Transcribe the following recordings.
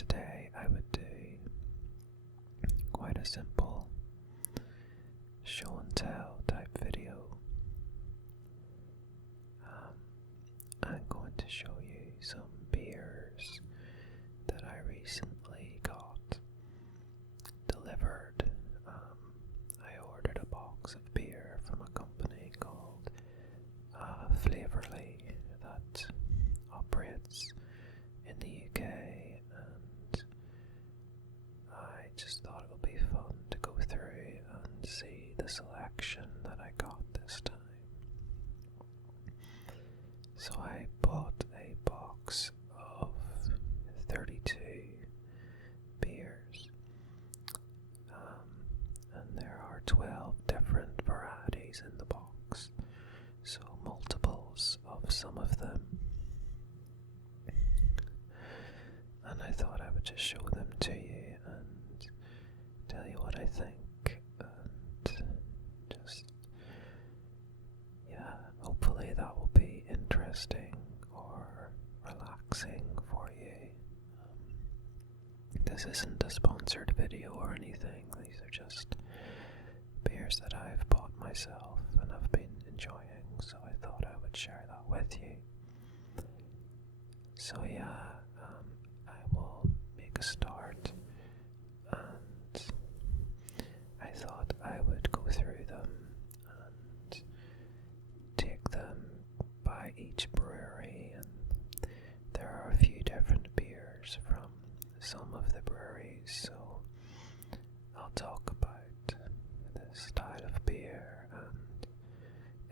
today I would do quite a simple show and tell type video. I'm going to show you some beers that I recently got delivered. I ordered a box of beer from a company called Flavourly that operates in the UK, and I just thought it would be fun to go through and see the selection that I got this time. So I bought a box of 32 beers, and there are 12 different varieties in the box, so multiples of some of them. And I thought I would just show them to you and tell you what I think, and just, hopefully that will be interesting or relaxing for you. This isn't a sponsored video or anything, these are just beers that I've bought myself and I've been enjoying, so I thought I would share that with you. So I will make a start, and I thought I would go through them and take them by each brewery, and there are a few different beers from some of the breweries, so I'll talk about the style of beer and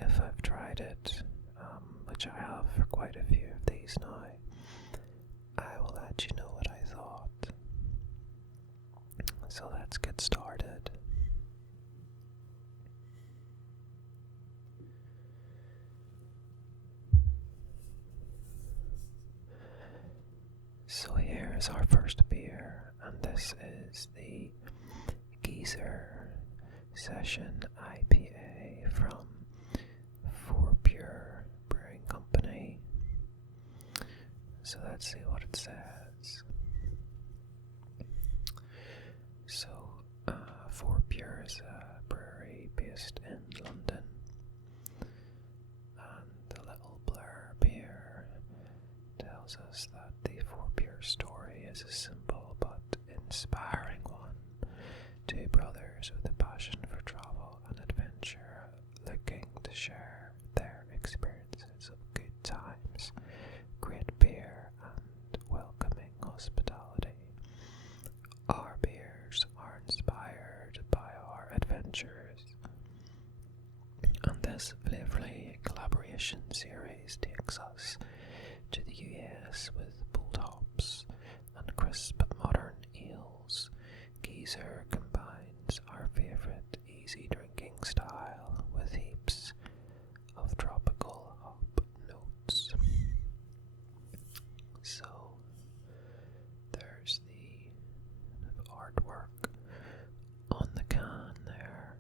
if I've tried it, which I have for quite a few of these now. I will let you know what I thought. So let's get started. So here's our first beer, and this is the Geezer Session IPA from For Pure Brewing Company. So let's see what it says. So, For Pure is a brewery based in London, and the little blurb here tells us that the For Pure story is a simple but inspiring one. Two brothers with a passion for travel and adventure looking to share their experiences of good times, great beer, and welcoming hospitality. Our beers are inspired by our adventures, and this Flavourly collaboration series takes us to the US with bold hops and crisp modern ales. Geezer combines our favourite easy drinking style with heaps of tropical hop notes. So there's the artwork on the can there,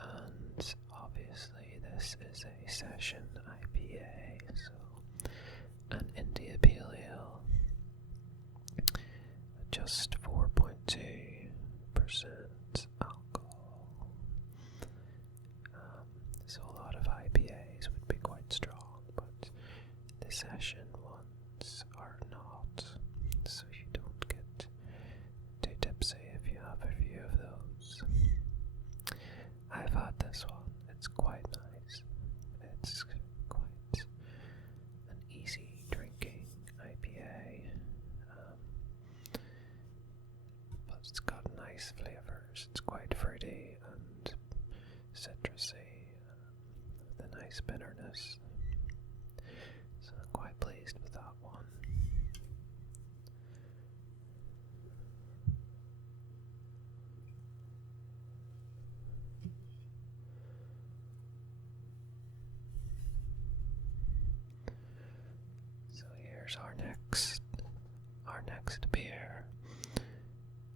and obviously this is a session IPA, so an India Pale Ale, just 4.2% alcohol. So a lot of IPAs would be quite strong, but the session ones are not, so you don't get too tipsy if you have a few of those. I've had this one, it's quite nice. It's quite an easy drinking IPA, but it's got nice flavours. It's quite fruity and citrusy, the nice bitterness, so I'm quite pleased with that one. So here's our next beer,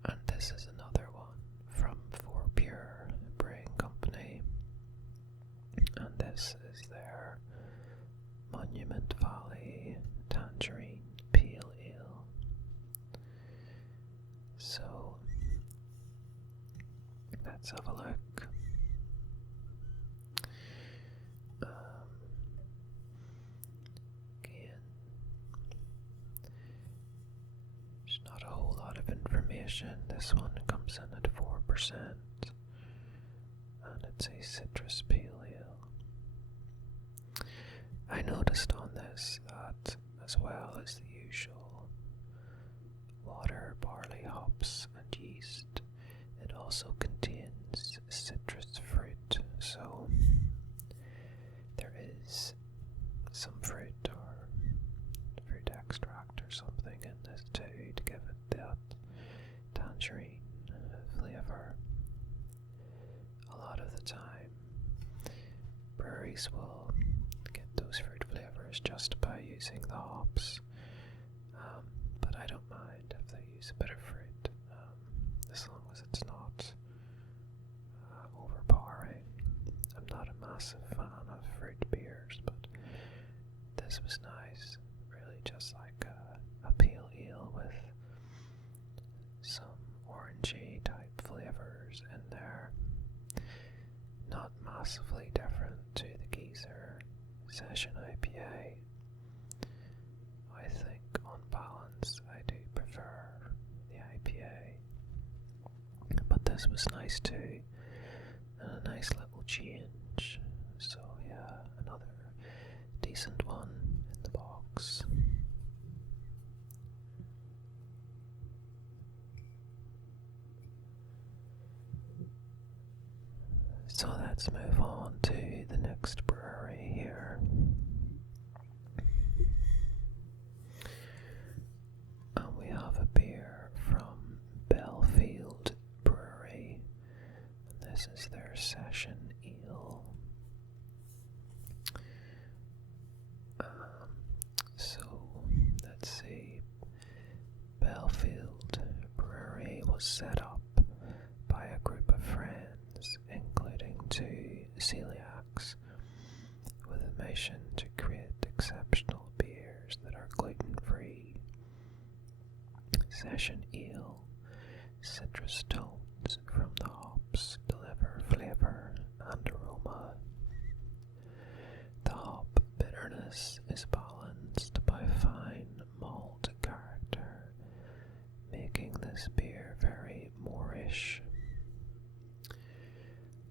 and this is another one from For Pure Brewing Company, and this is their Monument Valley Tangerine Pale Ale. let's have a look. Again, there's not a whole lot of information. This one comes in at 4%, and it's a citrus pale ale. I noticed on this that, as well as the usual water, barley, hops, and yeast, it also contains citrus fruit, so there is some fruit or fruit extract or something in this too to give it that tangerine flavour. A lot of the time, breweries will get those fruit flavours just by using the hops, but I don't mind if they use a bit of fruit, as long as it's not overpowering. I'm not a massive fan of fruit beers, but this was nice. Really just like a pale ale with some orangey type flavours in there. Not massively different to the Geezer Session IPA. I think on balance I do prefer the IPA, but this was nice too, and a nice little change. So yeah, another decent one in the box. So let's move on to the next brewery here. And we have a beer from Belfield Brewery, and this is their Session Ale. So let's see. Belfield Brewery was set up by a group of friends, including two celiacs, with a mission to create exceptional beers that are gluten-free. Session Ale, citrus tones from the hops deliver flavour and aroma. The hop bitterness is balanced by fine malt character, making this beer very moorish.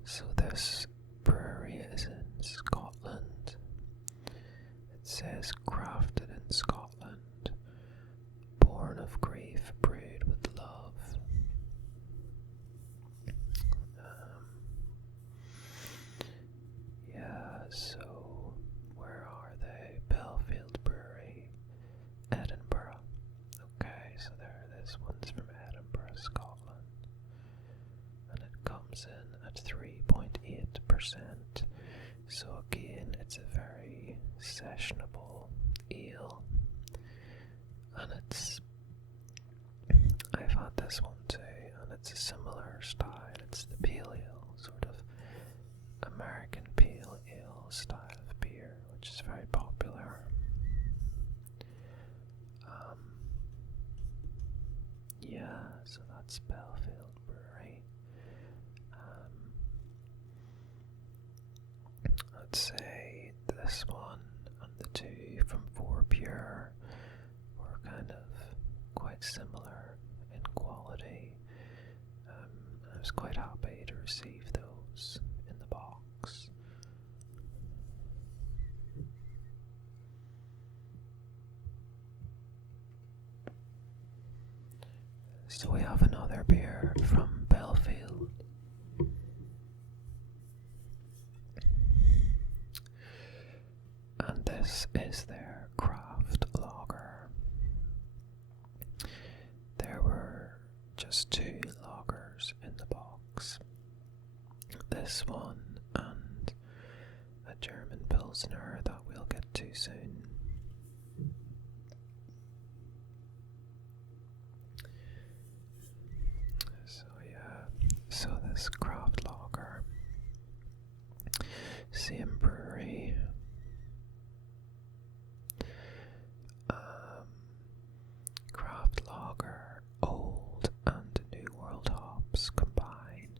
So this brewery is in Scotland. It says crafted in Scotland, born of grief, brewed with love. Yeah, so where are they? Belfield Brewery, Edinburgh. Okay, so this one's from Edinburgh, Scotland, and it comes in at 3.8%. So again, it's a very sessionable ale, and I've had this one too, and it's a similar style. It's the pale ale, sort of American pale ale style of beer, which is very popular. Yeah, so that's Belfield Brewery. I'd say this one and the two from 4 Pure were kind of quite similar in quality. I was quite happy to receive those in the box. So we have another beer from Belfield. And this is their craft lager. There were just 2 lagers in the box. This one and a German Pilsner that we'll get to soon. So yeah, so this craft lager, same brewery, craft lager, old and new world hops combine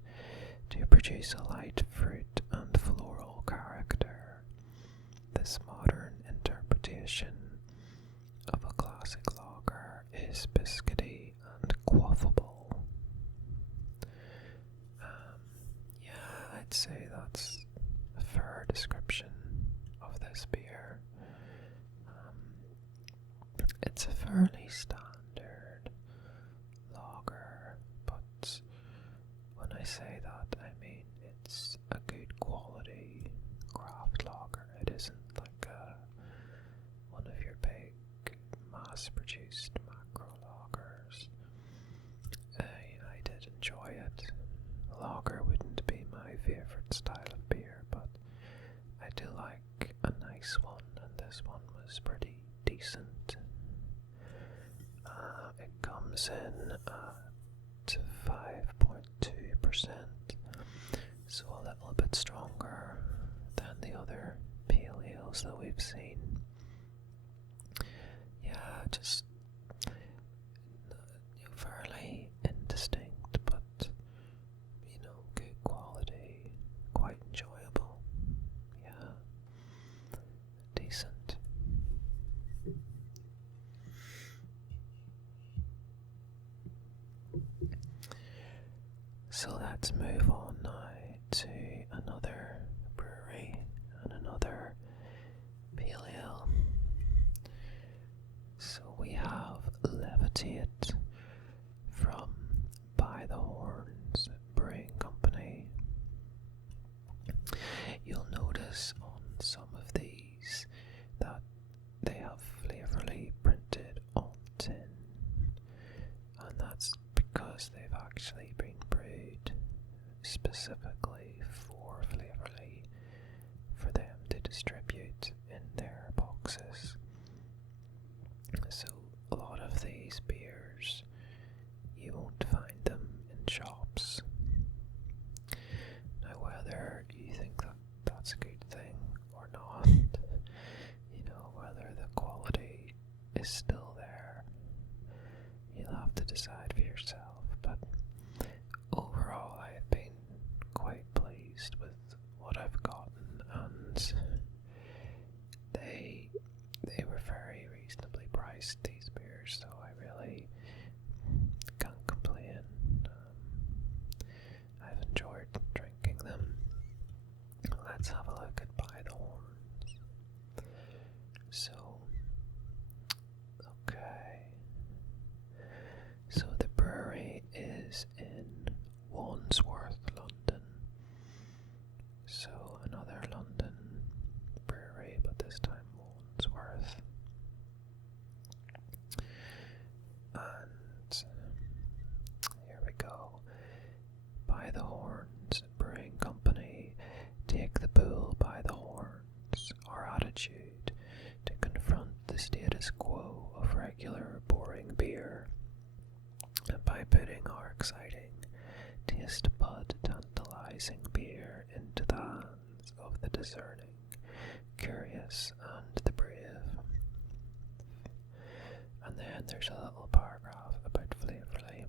It's a fairly standard lager, but when I say that, I mean it's a good quality craft lager. It isn't like one of your big mass-produced macro lagers. I did enjoy it. Lager wouldn't be my favourite style of beer, but I do like a nice one, and this one was pretty decent. It comes in at 5.2%, so a little bit stronger than the other pale ales that we've seen. Yeah, just fairly indistinct, but good quality, quite enjoyable. Yeah, decent. So let's move on now to another brewery and another pale ale. So we have Levitate from By the Horns Brewing Company. You'll notice on some of these that they have Flavourly printed on tin, and that's because they've actually been brewed specifically for Flavourly for them to distribute in their boxes. So a lot of these beers, you won't find them in shops. Now whether you think that that's a good thing or not, whether the quality is still there, you'll have to decide for yourself. But overall, I've been quite pleased with what I've gotten, and they were very reasonably priced, these beers, so I really can't complain. I've enjoyed drinking them. Let's have a look at By the Horns. So, okay. So the brewery is in Wandsworth, London. So another London brewery, but this time Wandsworth. And here we go. By the Horns Brewing Company, take the bull by the horns. Our attitude to confront the status quo of regular boring beer, and by putting our exciting, taste bud tantalizing beer into the hands of the discerning, curious, and the brave. And then there's a little paragraph about Flavourly.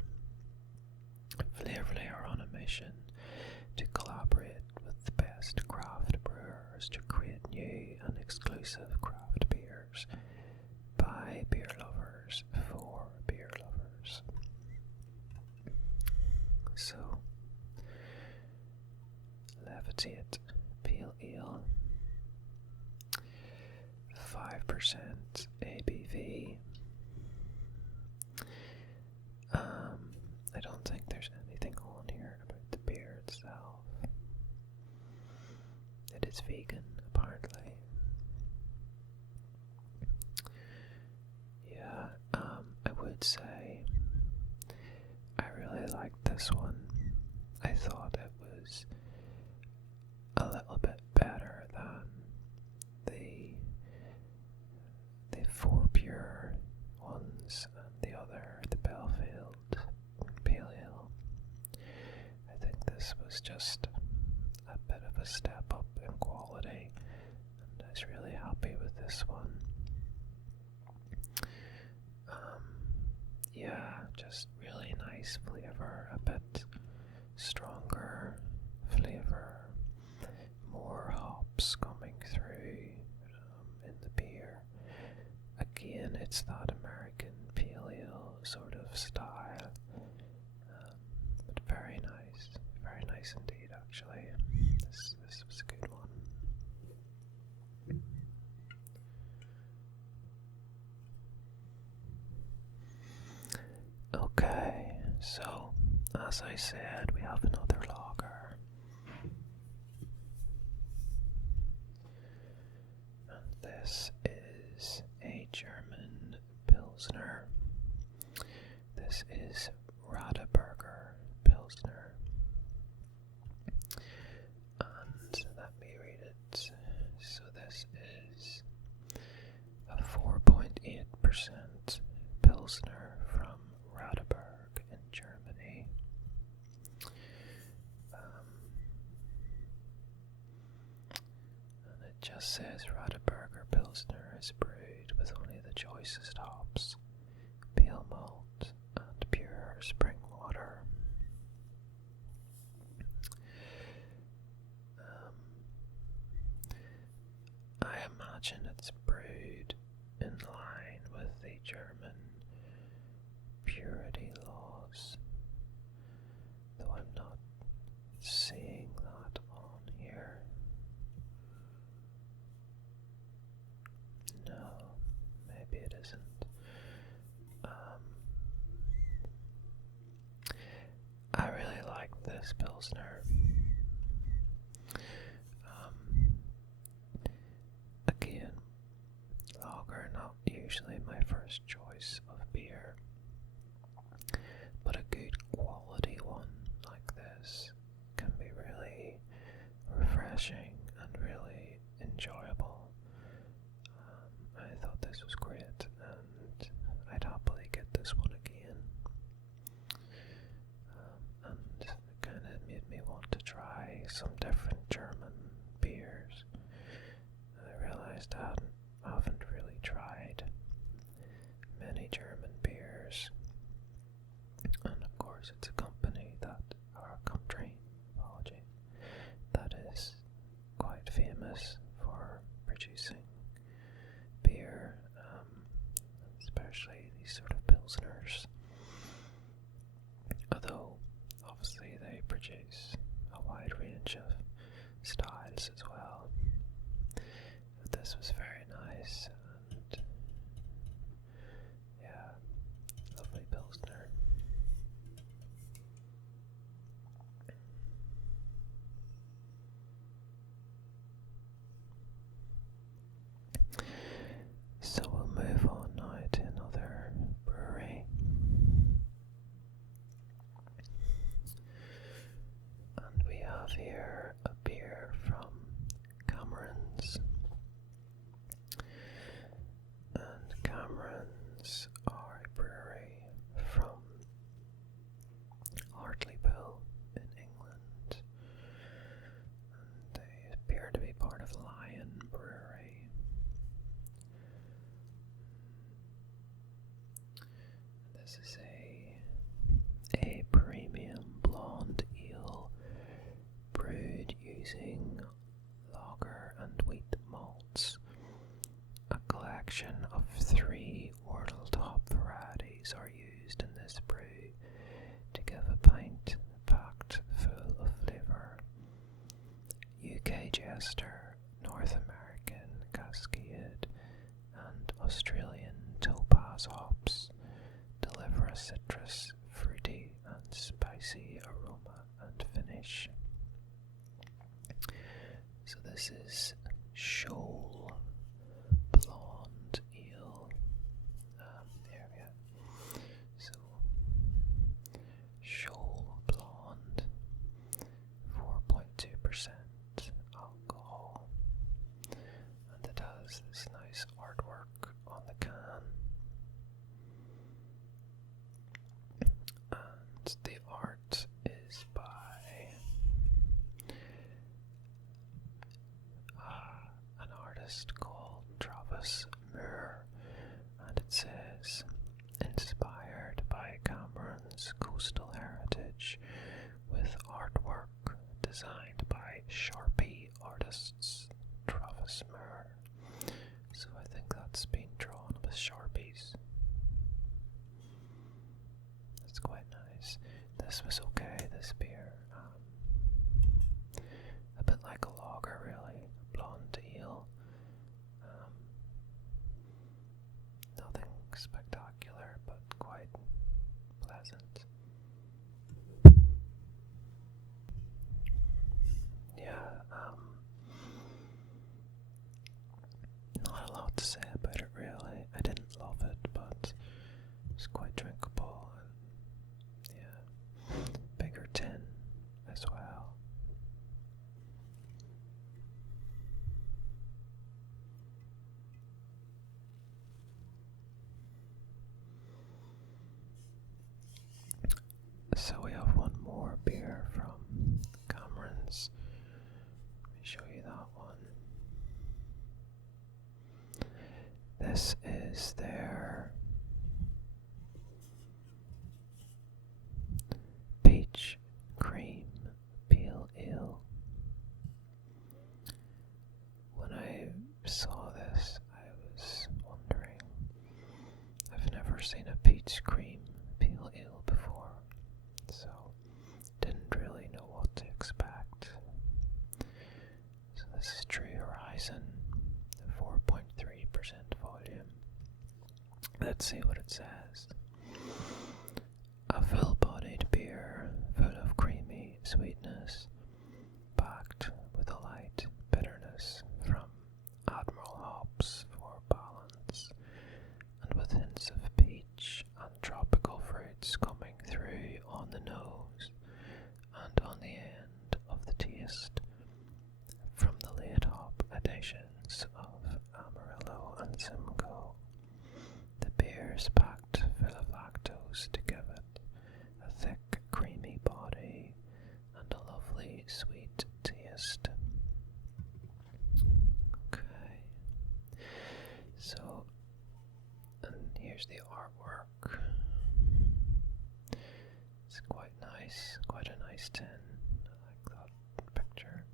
Flavourly are on a mission to collaborate with the best craft brewers to create new and exclusive craft beers by beer lovers for beer lovers. So, Levitate Pale Ale, 5% ABV. I don't think there's anything on here about the beer itself. It is vegan, apparently. Yeah, I would say I really liked this one. I thought it was a little bit better than the 4 Pure ones and the other, the Belfield Pale Ale. I think this was just a bit of a step up in quality, and I was really happy with this one. Yeah, just really nice flavour, a bit stronger flavour, more hops coming through in the beer. Again, it's that American pale ale sort of style, but very nice indeed, actually. This was a good one. as I said, we have another lager. And this is a German Pilsner. This is Radeberger Pilsner. And let me read it. So this is a 4.8% Pilsner from Radeberg in Germany. And it just says Radeberger Pilsner is brewed with only the choicest hops, pale malt, and pure spring water. I imagine it's brewed in line with the German purity laws, though I'm not seeing that on here. No, maybe it isn't. I really like this Pilsner. Again, lager not usually my first choice of beer, but a good quality one like this can be really refreshing and really enjoyable. I thought this was great, and I'd happily get this one again. And it kind of made me want to try some different German beers. I realized I haven't really tried many German beers, and of course it's a country that is quite famous for producing beer, especially these sort of Pilsners, although obviously they produce a wide range of styles as well. But this was very nice, and yeah, lovely Pilsner. So we'll move on now to another brewery. And we have here a beer from Cameron's. And Cameron's are a brewery from Hartlepool in England. And they appear to be part of Lion Brewery. This is a premium blonde ale brewed using lager and wheat malts. A collection of 3 world hop varieties are used in this brew to give a pint packed full of flavour. UK Jester, North American Cascade, and Australian Topaz hops deliver a citrus, fruity, and spicy aroma and finish. So this is Shoal Blonde Ale. There we are. So Shoal Blonde, 4.2% alcohol, and it has this nice artwork on the can. And the art is by an artist called Travis Moore, and it says, inspired by Cameron's coastal heritage with artwork designed by Sharpie artists Travis Moore. So I think that's been drawn with Sharpies. That's quite nice. This was okay, this beer. A bit like a lager, really. Blonde ale. Nothing spectacular, but quite pleasant. is their peach cream pale ale. When I saw this, I was wondering, I've never seen a peach cream pale ale before, so didn't really know what to expect. So this is True Horizon, 4.3% volume. Let's see what it says. A full-bodied beer full of creamy sweetness, packed with a light bitterness from Admiral hops for balance, and with hints of peach and tropical fruits coming through on the nose and on the end of the taste from the late hop additions of Amarillo and Simcoe. The beer is packed full of lactose to give it a thick, creamy body and a lovely, sweet taste. Okay. So, and here's the artwork. It's quite nice, quite a nice tin. I like that picture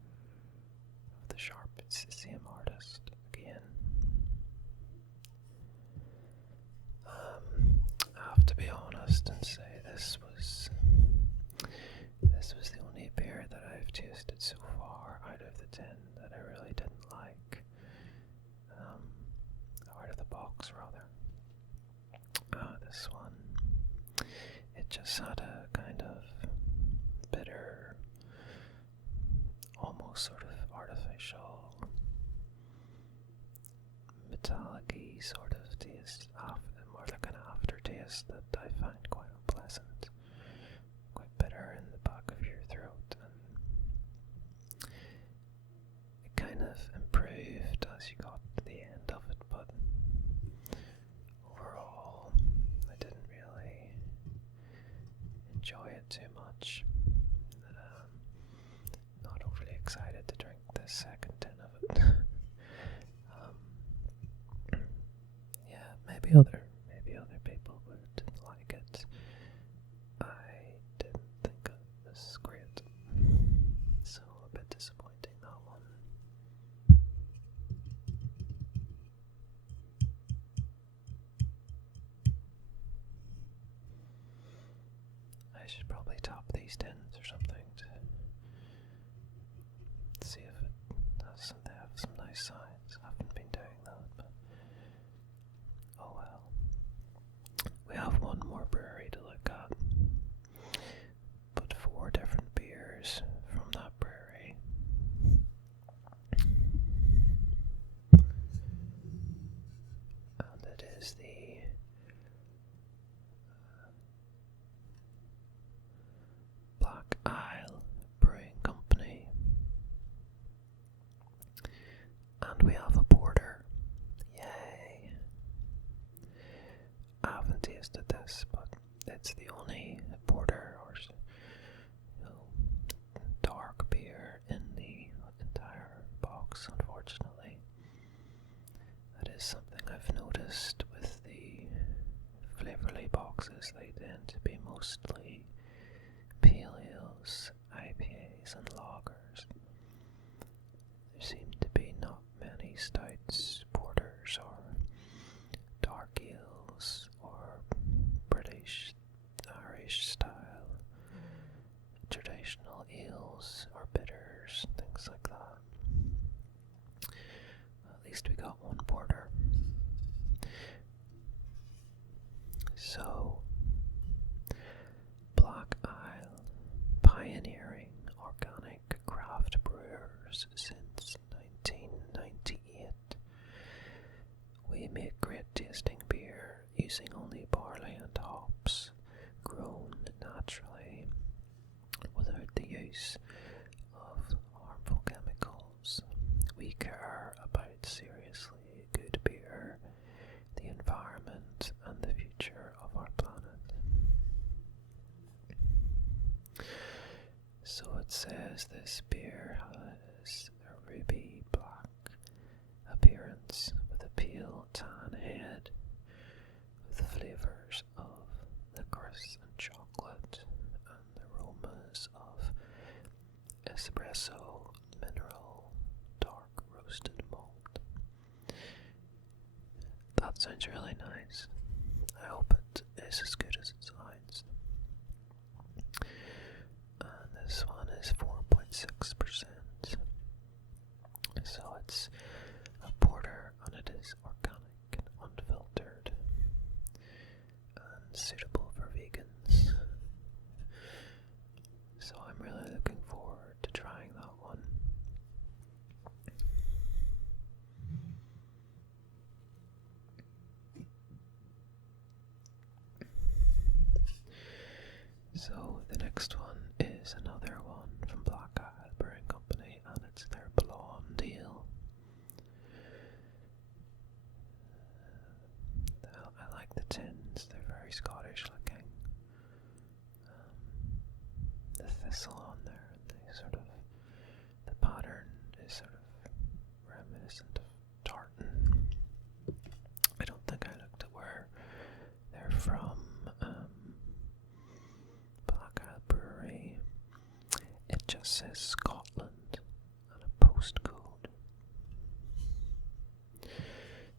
of the sharp. It's the same artist again. I have to be honest and say this was the only beer that I've tasted so far out of the tin that I really didn't like. Out of the box, rather. This one, it just had a kind of bitter, almost sort of artificial, metallic-y sort of taste, more like an aftertaste that I find quite unpleasant, quite bitter in the back of your throat, and it kind of improved as you got to the end of it, but overall I didn't really enjoy it too much. Not overly excited to drink the second tin of it. Yeah, maybe other people would like it. I didn't think it was great, so a bit disappointing, that one. I should probably top these tins or something to see if they have some nice signs. I haven't been doing that, but oh well. We have one more brewery to look at, but 4 different beers from that brewery. And it is the Black Isle Brewing Company. And we have a porter. Yay! I haven't tasted this, but it's the only porter or dark beer in the entire box, unfortunately. That is something I've noticed with the Flavourly boxes. They tend to be mostly pale ales, IPAs and lagers. There seem to be not many stouts, porters or dark ales or British, Irish style, traditional ales or bitters, things like that. At least we got one porter. So, Black Isle, pioneering organic craft brewers since 1998. We make great tasting beer using only barley and hops, grown naturally, without the use of harmful chemicals. We care about seriously good beer, the environment, and the future of our planet. So it says this beer has a ruby black appearance with a pale tan head, nice. I hope it is as good as it sounds. And this one is 4.6%. So it's a porter, and it is organic and unfiltered and suitable for vegans. So I'm really looking forward to trying that one. So the next one is another one from Black Isle Brewing Company, and it's their Blonde Ale. I like the tins, they're very Scottish looking. The thistle on there, the pattern is sort of reminiscent of tartan. I don't think I looked at where they're from. Black Isle Brewery. It just says Scotland and a postcode.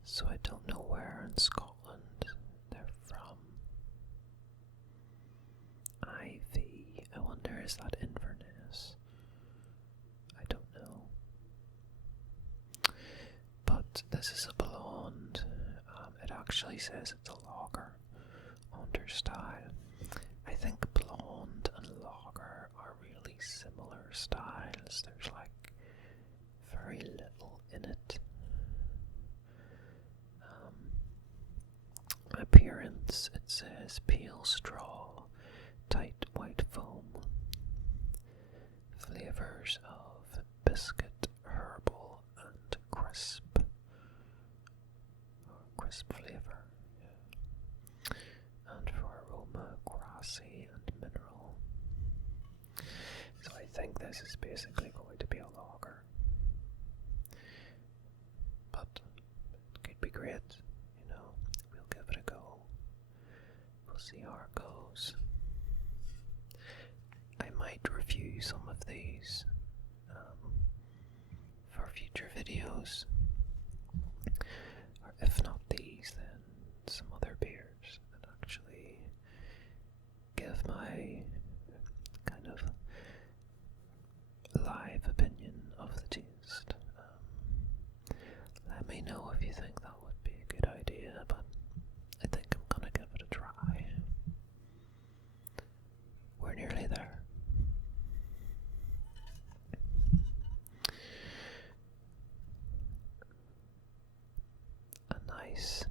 So I don't know where in Scotland they're from. Ivy. I wonder, is that Inverness? I don't know. But this is a blonde. It actually says it's a lager under style. I think blonde and lager are really similar styles. There's like very little in it. Appearance, it says pale straw, tight white foam. Flavors of biscuit, herbal, and crisp. Crisp flavor. Yeah. And for aroma, grassy and mineral. So I think this is basically going to be a lager. But it could be great, you know. We'll give it a go. We'll see how it goes. I might review some of these for future videos. Or if not these, then some other beers, and actually give my kind of live opinion of the taste. Let me know if you think that would be a good idea, but I think I'm gonna give it a try. We're nearly there. A nice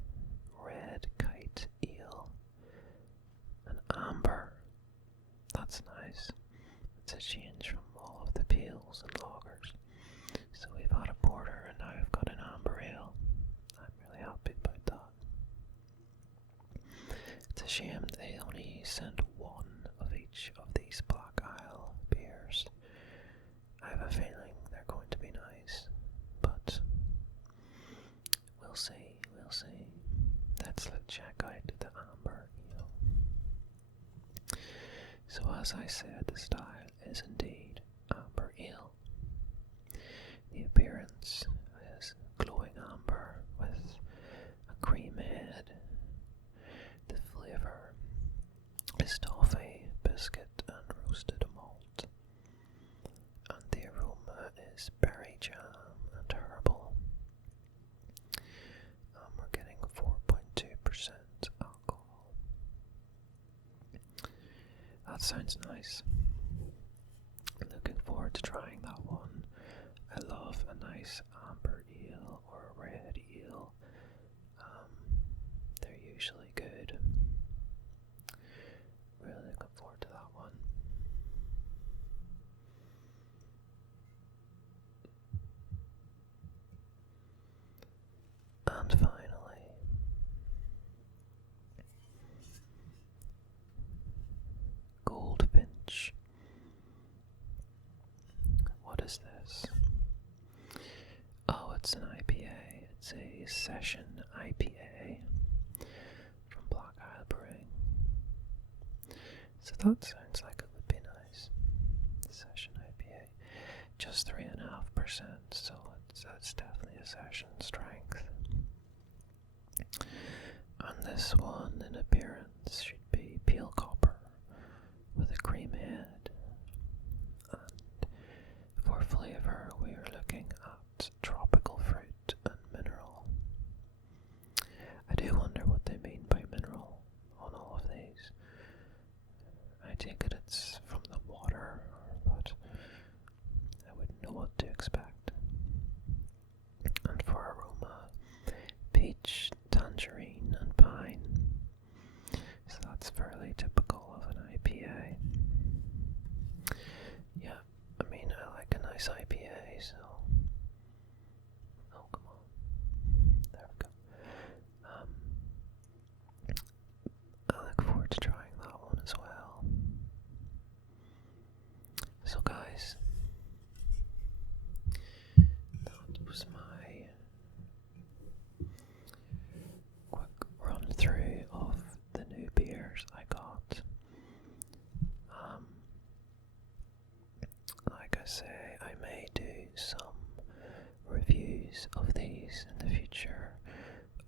red kite eel. An amber. That's nice. It's a change from all of the pales and lagers. So we've had a porter and now we've got an amber ale. I'm really happy about that. It's a shame they only sent one of each of these Black Isle beers. I have a feeling they're going to be nice, but we'll see. Let's check out the amber ale. So as I said, the style is indeed amber ale. The appearance is glowing amber with a cream head. The flavour is toffee, biscuit and roasted malt. And the aroma is berry jam and herbal. We're getting 4.2% alcohol. That sounds nice. I'm looking forward to trying that one. I love a nice amber eel or a red eel. They're usually good. Really looking forward to that one. And finally, Goldfinch. What is this? Oh, it's an IPA. It's a session IPA from Black Isle Brewing. So that sounds like it would be nice. Session IPA. Just 3.5%, so it's definitely a session strength. And This one in appearance should be pale copper with a cream head, and for flavour we are looking at tropical fruit and mineral. I do wonder what they mean by mineral on all of these. I take it it's from the water, but I wouldn't know what to expect. And for aroma, peach, tangerine and pine. So that's fairly typical of an IPA. Yeah, I mean I like a nice IPA, so... Oh, come on. There we go. I look forward to trying that one as well. So guys, that was my quick run through of the new beers I got. Like I say, I may do some reviews of these in the future,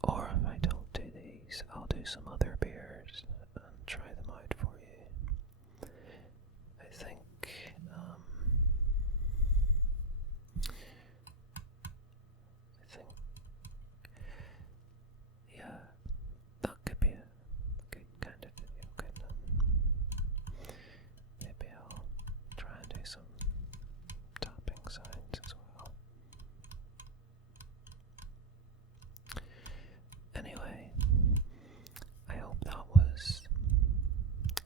or if I don't do these, I'll do some other beers and try them out for you. I think yeah, that could be a good kind of video, couldn't it? Maybe I'll try and do some tapping sounds as well. Anyway, I hope that was,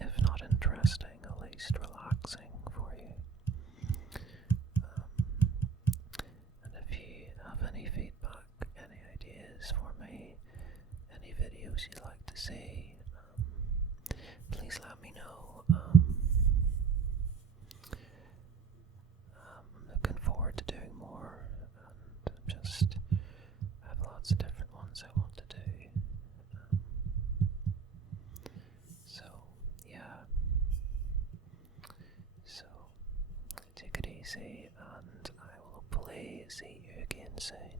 if not interesting, at least relaxing for you. And if you have any feedback, any ideas for me, any videos you'd like to see, please let me know. I'm looking forward to doing more, and just have lots of different ones I want to do. So yeah, so take it easy, and I will hopefully see you again soon.